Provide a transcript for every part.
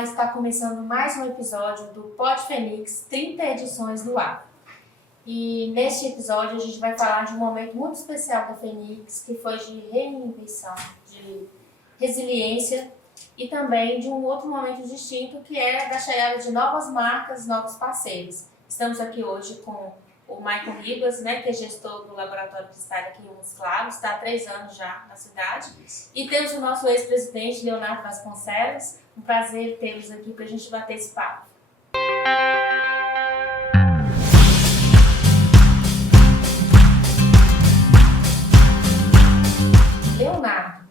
Olá, está começando mais um episódio do Pod Fenix, 30 edições no ar. E neste episódio a gente vai falar de um momento muito especial da Fenix, que foi de reinvenção, de resiliência e também de um outro momento distinto, que é da chegada de novas marcas, novos parceiros. Estamos aqui hoje com o Michael Ribas, né, que é gestor do Laboratório de Estágio aqui em Montes Claros, está há 3 anos já na cidade. E temos o nosso ex-presidente, Leonardo Vasconcelos. Um prazer tê-los aqui para a gente bater esse papo. Leonardo,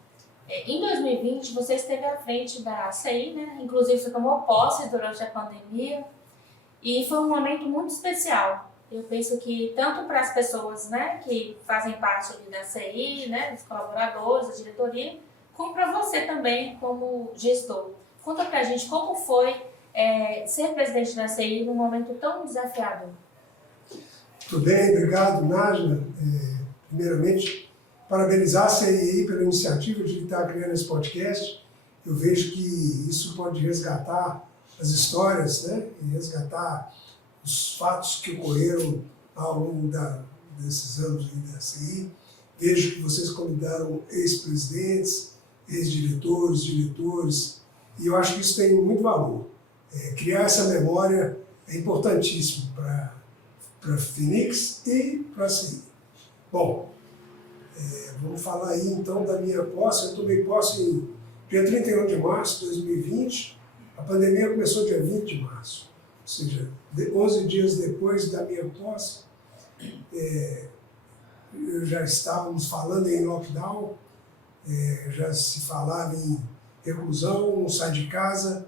em 2020 você esteve à frente da CI, né? Inclusive você tomou posse durante a pandemia e foi um momento muito especial. Eu penso que tanto para as pessoas, né, que fazem parte ali da CI, né, dos colaboradores, da diretoria, como para você também como gestor. Conta pra gente como foi ser presidente da CI num momento tão desafiador. Tudo bem, obrigado, Nájila. Primeiramente, parabenizar a CI pela iniciativa de estar criando esse podcast. Eu vejo que isso pode resgatar as histórias, né, e resgatar os fatos que ocorreram ao longo desses anos da CI. Vejo que vocês convidaram ex-presidentes, ex-diretores, diretores, e eu acho que isso tem muito valor. Criar essa memória é importantíssimo para a Fenix e para a CI. Bom, vamos falar aí então da minha posse. Eu tomei posse em dia 31 de março de 2020, a pandemia começou dia 20 de março, ou seja, 11 dias depois da minha posse, já estávamos falando em lockdown, já se falava em reclusão, não sai de casa,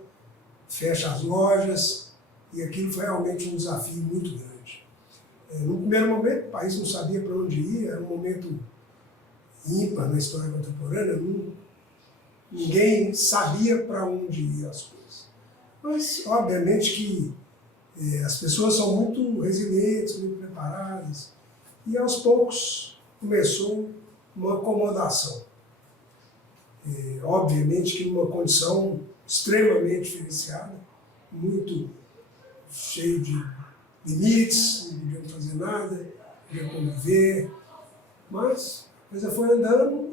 fecha as lojas, e aquilo foi realmente um desafio muito grande. No primeiro momento, o país não sabia para onde ir, era um momento ímpar na história contemporânea, ninguém sabia para onde iam as coisas. Mas, obviamente, que as pessoas são muito resilientes, muito preparadas, e aos poucos começou uma acomodação. Obviamente que numa condição extremamente diferenciada, muito cheio de limites, não podia fazer nada, não podia conviver, mas a coisa foi andando.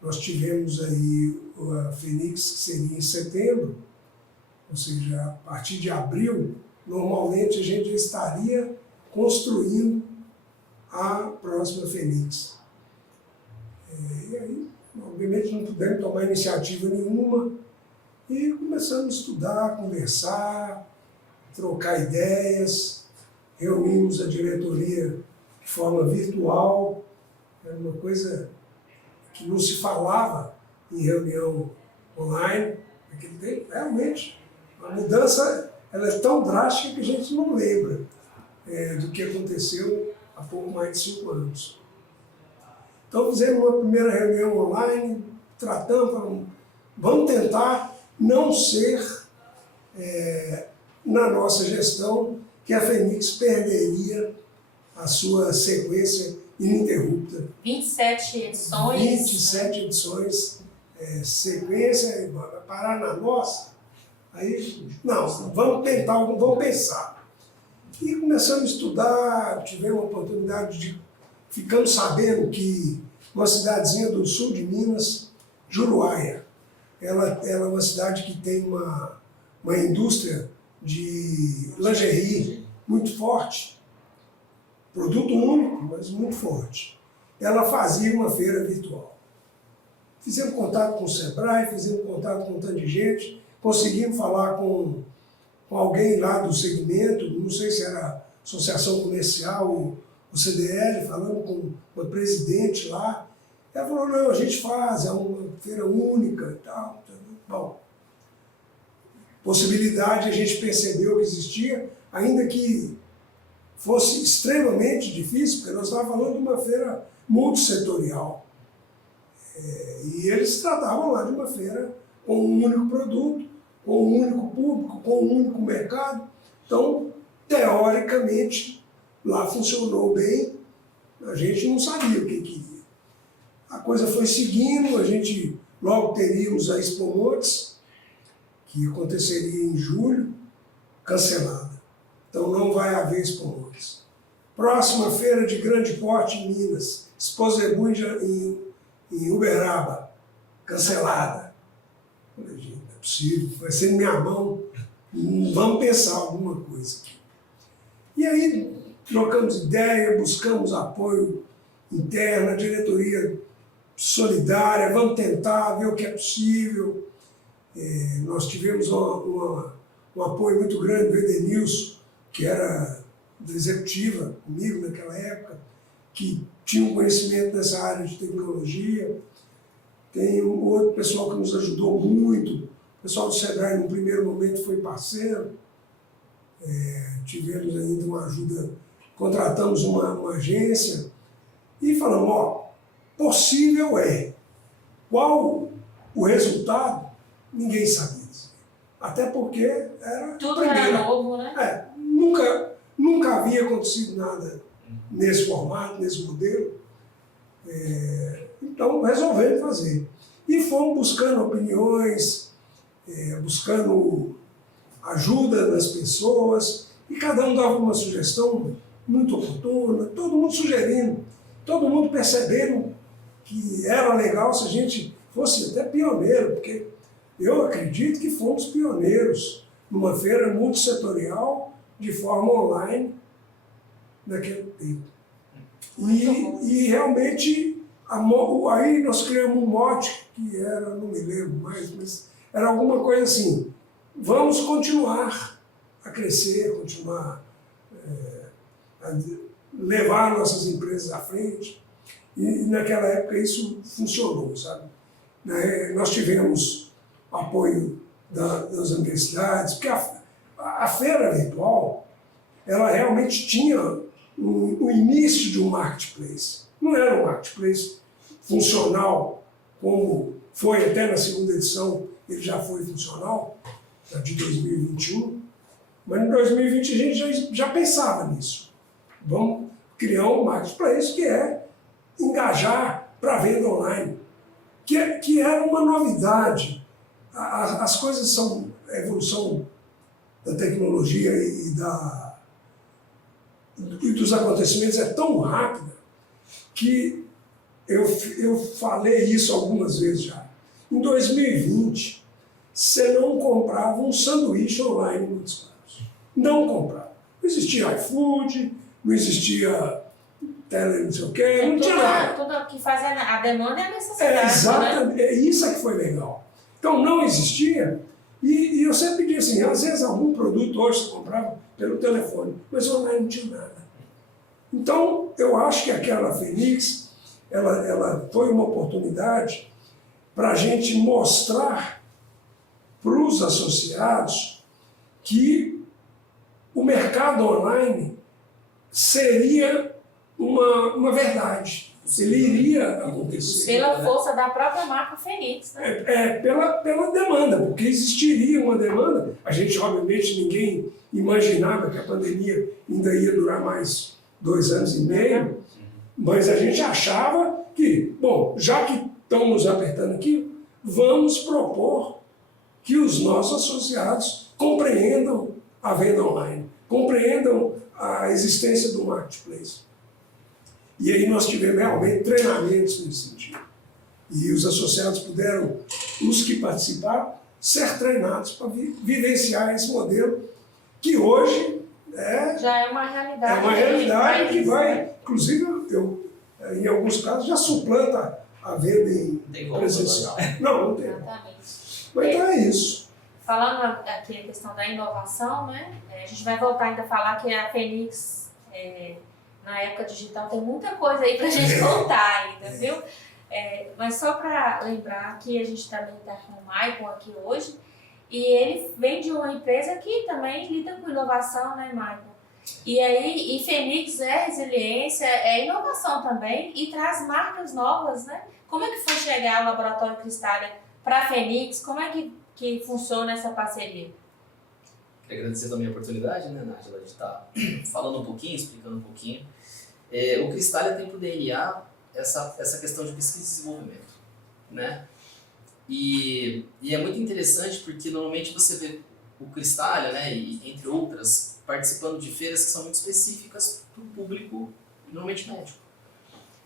Nós tivemos aí a Fenix, que seria em setembro, ou seja, a partir de abril, normalmente a gente já estaria construindo a próxima Fenix. E aí, obviamente, não pudemos tomar iniciativa nenhuma e começamos a estudar, conversar, trocar ideias, reunimos a diretoria de forma virtual, era uma coisa que não se falava em reunião online, naquele tempo. Realmente, a mudança ela é tão drástica que a gente não lembra do que aconteceu há pouco mais de 5 anos. Então fizemos uma primeira reunião online, tratando, vamos tentar não ser, na nossa gestão, que a Fenix perderia a sua sequência ininterrupta. 27 edições. 27 edições, sequência, vai parar na nossa. Aí, não, vamos tentar, vamos pensar. E começamos a estudar, tivemos a oportunidade de... Ficamos sabendo que uma cidadezinha do sul de Minas, Juruáia, ela é uma cidade que tem uma indústria de lingerie muito forte, produto único, mas muito forte. Ela fazia uma feira virtual. Fizemos contato com o Sebrae, fizemos contato com um tanto de gente, conseguimos falar com alguém lá do segmento, não sei se era Associação Comercial ou o CDL, falando com uma presidente lá. Ela falou, não, a gente faz, é uma feira única e tal. Bom, possibilidade a gente percebeu que existia, ainda que fosse extremamente difícil, porque nós estávamos falando de uma feira multissetorial. E eles tratavam lá de uma feira com um único produto, com um único público, com um único mercado. Então, teoricamente, lá funcionou bem, a gente não sabia o que queria. A coisa foi seguindo, a gente logo teríamos a Expo Montes, que aconteceria em julho, cancelada. Então não vai haver Expo Modas. Próxima feira de grande porte em Minas, Exposebu em Uberaba, cancelada. Falei, gente, não é possível, vai ser em minha mão, vamos pensar alguma coisa aqui. E aí trocamos ideia, buscamos apoio interno, a diretoria solidária, vamos tentar ver o que é possível. Nós tivemos um apoio muito grande do Edenilson, que era da executiva comigo naquela época, que tinha um conhecimento nessa área de tecnologia. Tem um outro pessoal que nos ajudou muito, o pessoal do Sebrae no primeiro momento foi parceiro. Tivemos ainda uma ajuda, contratamos uma agência e falamos, ó, possível é. Qual o resultado? Ninguém sabia dizer. Até porque era tudo era novo, né? Nunca havia acontecido nada nesse formato, nesse modelo. Então resolvemos fazer. E fomos buscando opiniões, buscando ajuda das pessoas, e cada um dava uma sugestão muito oportuna, todo mundo sugerindo, todo mundo percebendo que era legal se a gente fosse até pioneiro, porque eu acredito que fomos pioneiros numa feira multissetorial de forma online naquele tempo. E realmente, aí nós criamos um mote que era, não me lembro mais, mas era alguma coisa assim, vamos continuar a crescer, continuar a levar nossas empresas à frente. E naquela época isso funcionou, sabe? Nós tivemos apoio das universidades, porque a feira virtual, ela realmente tinha o início de um marketplace. Não era um marketplace funcional, como foi até na segunda edição, ele já foi funcional, de 2021, mas em 2020 a gente já pensava nisso. Vamos criar um marketplace que é engajar para a venda online, que era uma novidade. As coisas são, a evolução da tecnologia e dos acontecimentos é tão rápida que eu falei isso algumas vezes já. Em 2020, você não comprava um sanduíche online em muitos casos. Não comprava. Não existia iFood, não existia tele, não sei o quê, não tinha nada. Tudo que faz a demanda é a necessidade. Exatamente, né? Isso é que foi legal. Então não existia, e eu sempre disse assim, às vezes algum produto hoje você comprava pelo telefone, mas online não tinha nada. Então eu acho que aquela Fenix, ela foi uma oportunidade para a gente mostrar para os associados que o mercado online seria uma verdade. Ele iria acontecer. Pela força da própria marca Fenix. Né? Pela demanda, porque existiria uma demanda. A gente, obviamente, ninguém imaginava que a pandemia ainda ia durar mais 2 anos e meio, mas a gente achava que, bom, já que estão nos apertando aqui, vamos propor que os nossos associados compreendam a venda online, compreendam a existência do marketplace. E aí nós tivemos realmente treinamentos nesse sentido. E os associados puderam, os que participaram, ser treinados para vivenciar esse modelo que hoje já é uma realidade. É uma realidade que vai, inclusive, em alguns casos, já suplanta a venda em presencial. Não tem. Exatamente. Mas então é isso. Falando aqui a questão da inovação, né? A gente vai voltar ainda a falar que a Fenix, na época digital, tem muita coisa aí para a gente contar ainda, viu? Mas só para lembrar que a gente também está com o Maicon aqui hoje, e ele vem de uma empresa que também lida com inovação, né, Maicon? E Fenix é resiliência, é inovação também, e traz marcas novas, né? Como é que foi chegar o Laboratório Cristália para a Fenix? Como é que funciona essa parceria? Quero agradecer também a oportunidade, né, Nájila, de estar falando um pouquinho, explicando um pouquinho. O Cristália tem por DNA essa questão de pesquisa e desenvolvimento, né? E é muito interessante porque normalmente você vê o Cristália, né, e entre outras, participando de feiras que são muito específicas para o público, normalmente médico.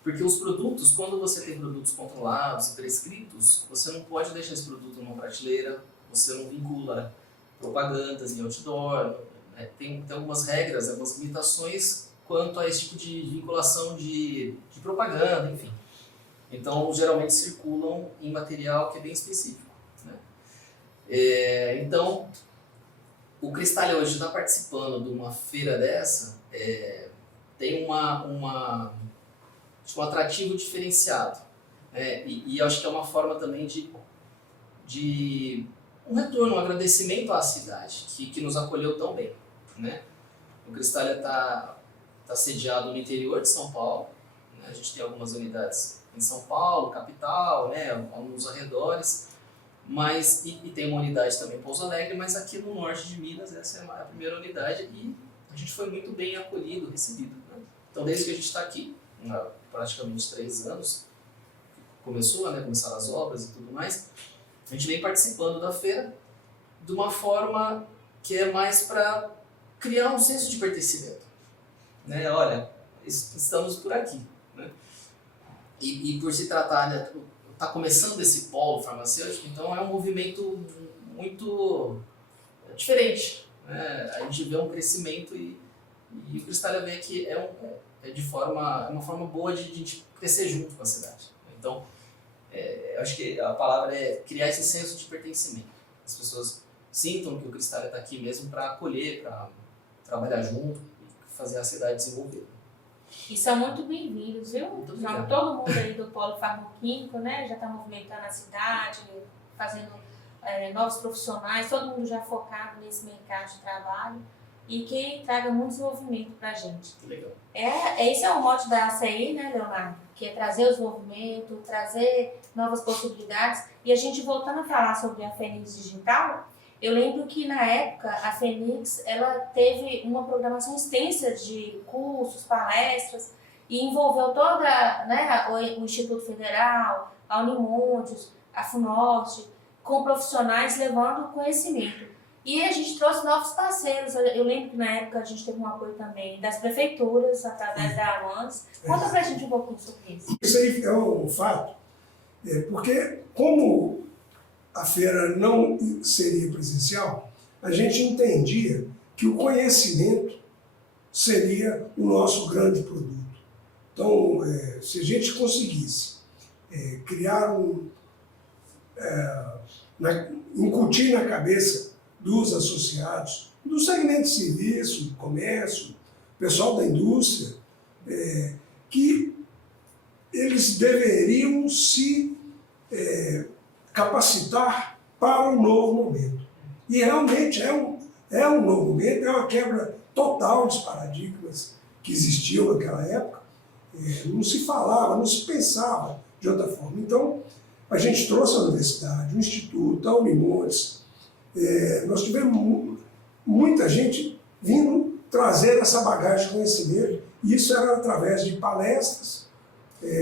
Porque os produtos, quando você tem produtos controlados e prescritos, você não pode deixar esse produto numa prateleira, você não vincula propagandas em outdoor, né? Tem algumas regras, algumas limitações quanto a esse tipo de vinculação de propaganda, enfim. Então, geralmente circulam em material que é bem específico, né? Então, o Cristália hoje está participando de uma feira dessa, tem um atrativo diferenciado, né? E acho que é uma forma também de um retorno, um agradecimento à cidade que nos acolheu tão bem, né? O Cristália está sediado no interior de São Paulo, né? A gente tem algumas unidades em São Paulo, capital, né? Alguns arredores, mas e tem uma unidade também em Pouso Alegre, mas aqui no norte de Minas essa é a primeira unidade e a gente foi muito bem acolhido, recebido, né? Então desde que a gente está aqui, há praticamente 3 anos, começaram as obras e tudo mais, a gente vem participando da feira de uma forma que é mais para criar um senso de pertencimento, né? Olha, estamos por aqui, né? E por se tratar, né, tá começando esse polo farmacêutico, então é um movimento muito diferente, né? A gente vê um crescimento e o Cristália vê que é uma forma boa de a gente crescer junto com a cidade. Então, eu acho que a palavra é criar esse senso de pertencimento. As pessoas sintam que o Cristália está aqui mesmo para acolher, para trabalhar junto e fazer a cidade desenvolver. E são muito bem-vindos, viu? Muito Já obrigado. todo mundo aí do polo farmacoquímico, né? Já está movimentando a cidade, fazendo novos profissionais, todo mundo já focado nesse mercado de trabalho e que traga muito desenvolvimento para a gente. Legal. Esse é o mote da ACI, né, Leonardo? Que é trazer o desenvolvimento, trazer novas possibilidades. E a gente voltando a falar sobre a Fênix Digital, eu lembro que na época a Fênix ela teve uma programação extensa de cursos, palestras e envolveu toda, né, o Instituto Federal, a Unimundius, a FUNORTE, com profissionais levando conhecimento. E a gente trouxe novos parceiros. Eu lembro que na época a gente teve um apoio também das prefeituras, através da AWANS. Conta pra gente um pouquinho sobre isso. Isso aí é um fato, porque como a feira não seria presencial, a gente entendia que o conhecimento seria o nosso grande produto. Então, se a gente conseguisse criar incutir na cabeça dos associados, do segmento de serviço, do comércio, pessoal da indústria, que eles deveriam se capacitar para um novo momento. E realmente é um novo momento, é uma quebra total dos paradigmas que existiam naquela época. Não se falava, não se pensava de outra forma. Então, a gente trouxe a universidade, o Instituto, a Unimontes. Nós tivemos muita gente vindo trazer essa bagagem de conhecimento, e isso era através de palestras,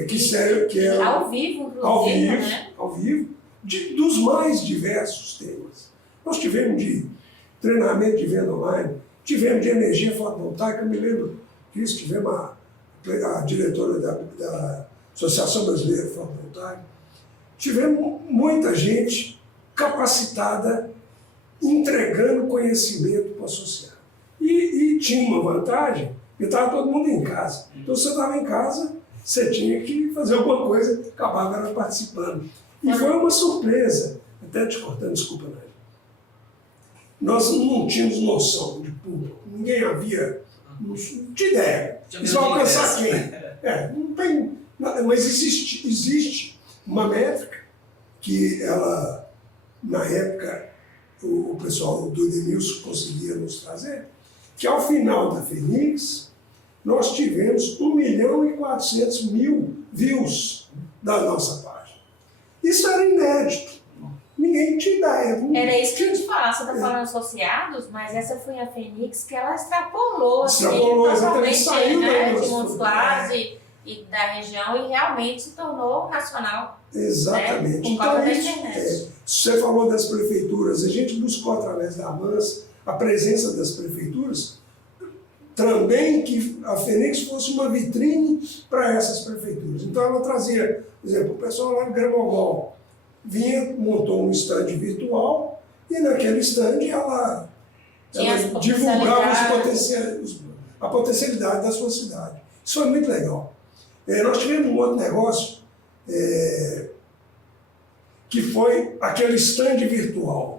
que eram ao vivo, inclusive, né? Ao vivo, dos mais diversos temas. Nós tivemos de treinamento de venda online, tivemos de energia fotovoltaica, eu me lembro disso, tivemos a diretora da Associação Brasileira de Fotovoltaica, tivemos muita gente capacitada, entregando conhecimento para o associado. E tinha uma vantagem, que estava todo mundo em casa. Então você estava em casa, você tinha que fazer alguma coisa, acabava participando. E foi uma surpresa, até te cortando, desculpa, Nádia. Nós não tínhamos noção de público, ninguém havia, não tinha ideia. Isso vai alcançar quem? Não tem, mas existe uma métrica que ela, na época, o pessoal do Denilson conseguia nos trazer, que ao final da Fênix, nós tivemos 1.400.000 views da nossa página. Isso era inédito. Ninguém tinha ideia. Era isso que eu ia te falar. Você está falando associados, mas essa foi a Fênix que ela extrapolou, totalmente, saiu, né, de Montes Claros e da região e realmente se tornou nacional. Exatamente. Né? Por causa da isso, internet. você falou das prefeituras, a gente buscou através da AMANS a presença das prefeituras, também que a Fenix fosse uma vitrine para essas prefeituras. Então ela trazia, por exemplo, o pessoal lá do Gremogol vinha, montou um stand virtual e naquele stand ela divulgava a potencialidade da sua cidade. Isso foi muito legal. Nós tivemos um outro negócio que foi aquele stand virtual.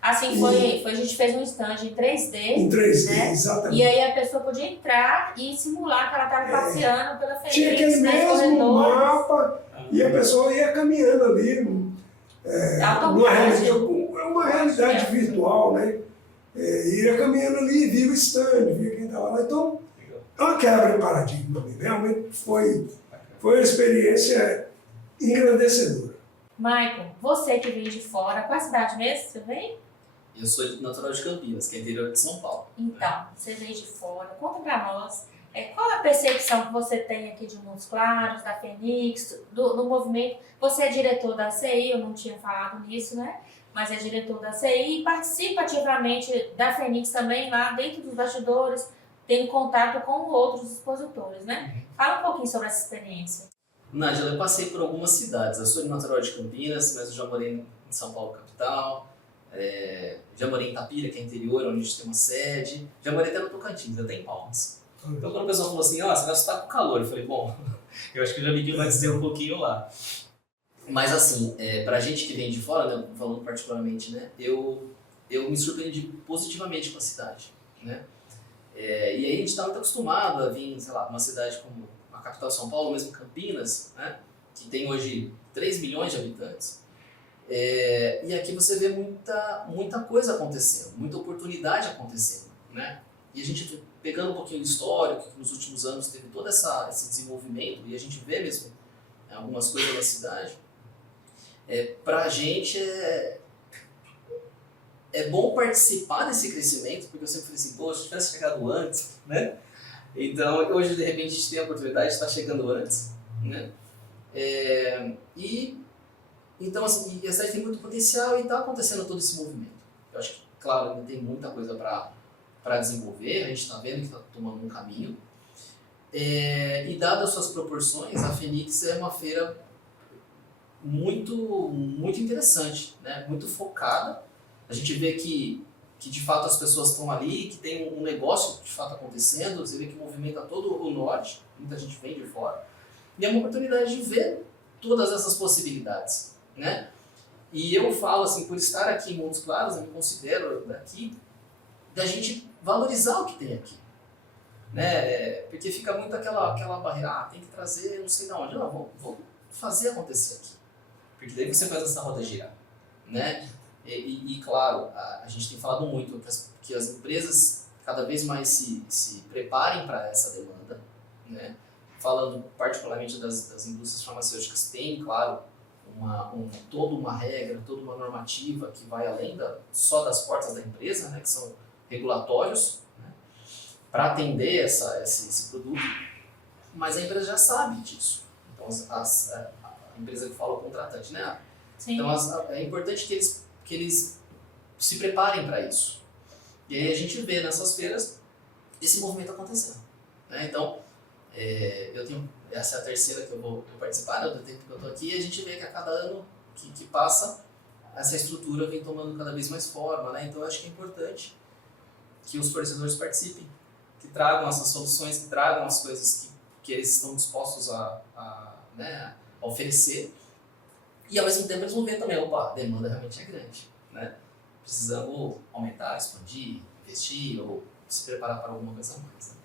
Assim, a gente fez um stand em 3D. Em 3D, né? exatamente. E aí a pessoa podia entrar e simular que ela estava passeando pela Fenix. Tinha aquele mesmo mapa e a pessoa ia caminhando ali. Uma realidade virtual, né? Ia caminhando ali, via o stand, via quem estava lá. Então, é uma quebra de paradigma. Realmente foi uma experiência engrandecedora. Michael, você que vem de fora, qual é a cidade mesmo você vem? Eu sou natural de Campinas, que é interior de São Paulo. Então, você vem de fora, conta pra nós qual é a percepção que você tem aqui de Montes Claros, da Fenix, do movimento. Você é diretor da CI, eu não tinha falado nisso, né? Mas é diretor da CI e participa ativamente da Fenix também lá dentro dos bastidores, tendo contato com outros expositores, né? Fala um pouquinho sobre essa experiência. Nádia, eu passei por algumas cidades. Eu sou de natural de Campinas, mas eu já morei em São Paulo, capital. Já morei em Itapira, que é interior, onde a gente tem uma sede. Já morei até no Tocantins, até em Palmas. Então, quando o pessoal falou assim, você vai assustar com calor, eu falei, bom, eu acho que eu já me vai dizer um pouquinho lá. Mas assim, pra gente que vem de fora, né, falando particularmente, né, eu me surpreendi positivamente com a cidade, né? E aí a gente está muito acostumado a vir, sei lá, uma cidade como a capital São Paulo, mesmo Campinas, né, que tem hoje 3 milhões de habitantes. E aqui você vê muita coisa acontecendo, muita oportunidade acontecendo, né? E a gente pegando um pouquinho do histórico, que nos últimos anos teve todo esse desenvolvimento, e a gente vê mesmo algumas coisas na cidade, para a gente é bom participar desse crescimento, porque eu sempre falei assim, poxa, se tivesse chegado antes, né? Então, hoje, de repente, a gente tem a oportunidade de estar chegando antes, né? Então, assim, a cidade tem muito potencial e está acontecendo todo esse movimento. Eu acho que, claro, ainda tem muita coisa para desenvolver, a gente está vendo que está tomando um caminho. E dadas as suas proporções, a Fenix é uma feira muito, muito interessante, né? Muito focada. A gente vê que de fato as pessoas estão ali, que tem um negócio de fato acontecendo, você vê que movimenta todo o norte, muita gente vem de fora. E é uma oportunidade de ver todas essas possibilidades, né? E eu falo assim, por estar aqui em Montes Claros, eu me considero daqui, da gente valorizar o que tem aqui, né? Porque fica muito aquela barreira, tem que trazer não sei de onde, não, vou fazer acontecer aqui, porque daí você faz essa roda girar, né? E claro, a gente tem falado muito que as empresas cada vez mais se preparem para essa demanda, né? Falando particularmente das indústrias farmacêuticas, tem, claro, toda uma regra, toda uma normativa que vai além só das portas da empresa, né? Que são regulatórios, né? Para atender esse produto, mas a empresa já sabe disso. Então, a empresa que fala o contratante, né? Sim. Então, é importante que eles se preparem para isso. E aí a gente vê nessas feiras esse movimento acontecendo, né? Então, essa é a terceira que eu vou participar, né, do tempo que eu estou aqui, e a gente vê que a cada ano que passa, essa estrutura vem tomando cada vez mais forma, né? Então, eu acho que é importante que os fornecedores participem, que tragam essas soluções, que tragam as coisas que eles estão dispostos a oferecer. E ao mesmo tempo eles vão ver também, a demanda realmente é grande, né? Precisamos aumentar, expandir, investir ou se preparar para alguma coisa a mais, né?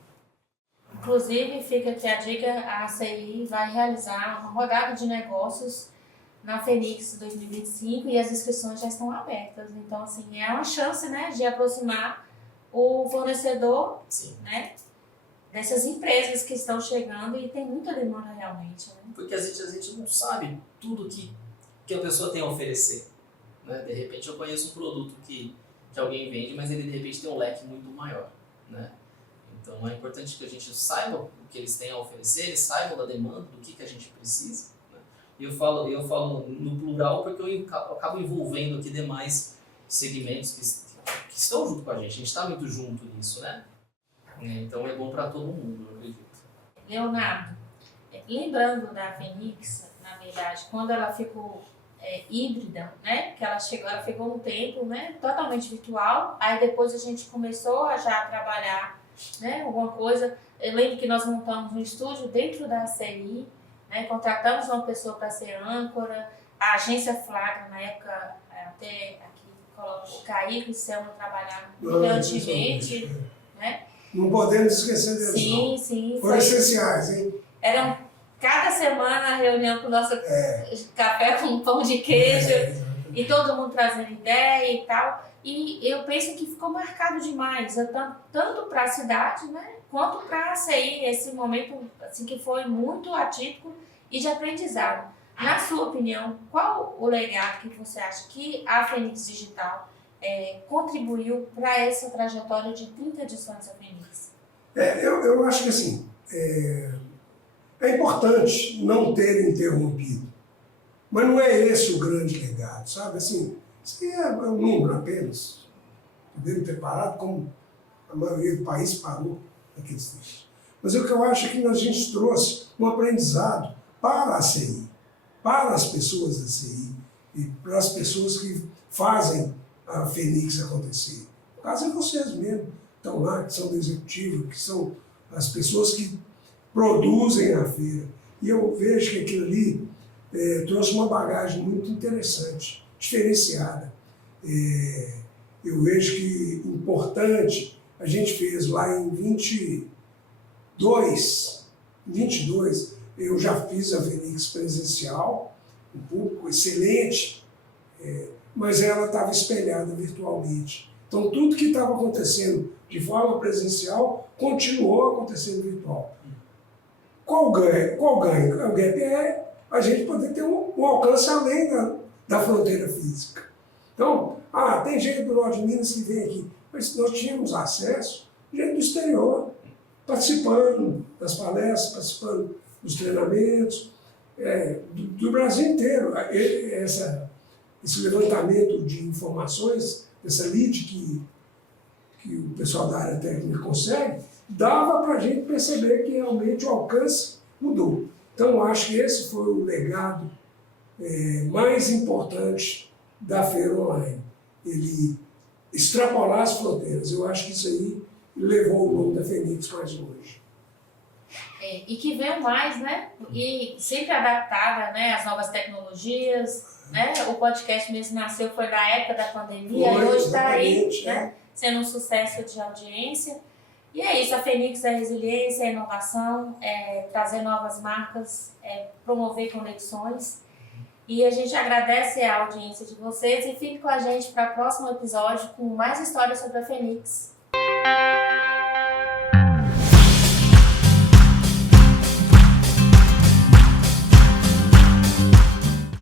Inclusive, fica aqui a dica, a CI vai realizar uma rodada de negócios na Fenix 2025 e as inscrições já estão abertas. Então, assim, é uma chance, né, de aproximar o fornecedor, Sim. Né, dessas empresas que estão chegando e tem muita demanda realmente, né? Porque a gente não sabe tudo que a pessoa tem a oferecer, né? De repente eu conheço um produto que alguém vende, mas ele de repente tem um leque muito maior, né? Então é importante que a gente saiba o que eles têm a oferecer, eles saibam da demanda, do que a gente precisa, né? Eu falo no plural porque eu acabo envolvendo aqui demais segmentos que estão junto com a gente está muito junto nisso, né? Então é bom para todo mundo, eu acredito. Leonardo, lembrando da Fenix, na verdade, quando ela ficou híbrida, né? Que ela ficou um tempo, né? Totalmente virtual. Aí depois a gente começou a já trabalhar, né? Alguma coisa. Eu lembro que nós montamos um estúdio dentro da CI, né? Contratamos uma pessoa para ser âncora. A agência Flagra, na época, até aqui coloca o Caíco e o Selma trabalharam brilhantemente, né? Não podemos esquecer deles, sim, não. Sim, Foram essenciais, hein? Eram cada semana a reunião com o nosso café com pão de queijo e todo mundo trazendo ideia e tal. E eu penso que ficou marcado demais, tanto para a cidade, né, quanto para a CI, esse momento assim, que foi muito atípico e de aprendizado. Na sua opinião, qual o legado que você acha que a Fenix Digital contribuiu para essa trajetória de 30 edições da Fenix? Eu acho que assim, é importante não ter interrompido, mas não é esse o grande legado, sabe? Assim, isso é um número apenas. Podemos ter parado como a maioria do país parou naqueles tempos. Mas o que eu acho é que a gente trouxe um aprendizado para a CI, para as pessoas da CI e para as pessoas que fazem a Fenix acontecer. No caso é vocês mesmo, estão lá, que são do executivo, que são as pessoas que produzem a feira. E eu vejo que aquilo ali trouxe uma bagagem muito interessante, diferenciada. Eu vejo que importante, a gente fez lá em 22, eu já fiz a Fenix presencial, um público excelente, mas ela estava espelhada virtualmente. Então tudo que estava acontecendo de forma presencial continuou acontecendo virtual. Qual ganho? O ganho é a gente poder ter um alcance além da fronteira física. Então, tem gente do Norte de Minas que vem aqui, mas nós tínhamos acesso, gente do exterior, participando das palestras, participando dos treinamentos, do Brasil inteiro. Esse levantamento de informações, essa lead que o pessoal da área técnica consegue, dava para a gente perceber que realmente o alcance mudou. Então, acho que esse foi o legado mais importante da feira online. Ele extrapolar as fronteiras. Eu acho que isso aí levou o nome da Fenix mais longe. E que veio mais, né? E sempre adaptada, né, às novas tecnologias, né? O podcast mesmo nasceu, foi na época da pandemia, e hoje está aí, né? Sendo um sucesso de audiência. E é isso, a Fenix é resiliência, é inovação, é trazer novas marcas, é promover conexões. E a gente agradece a audiência de vocês e fique com a gente para o próximo episódio com mais histórias sobre a Fenix.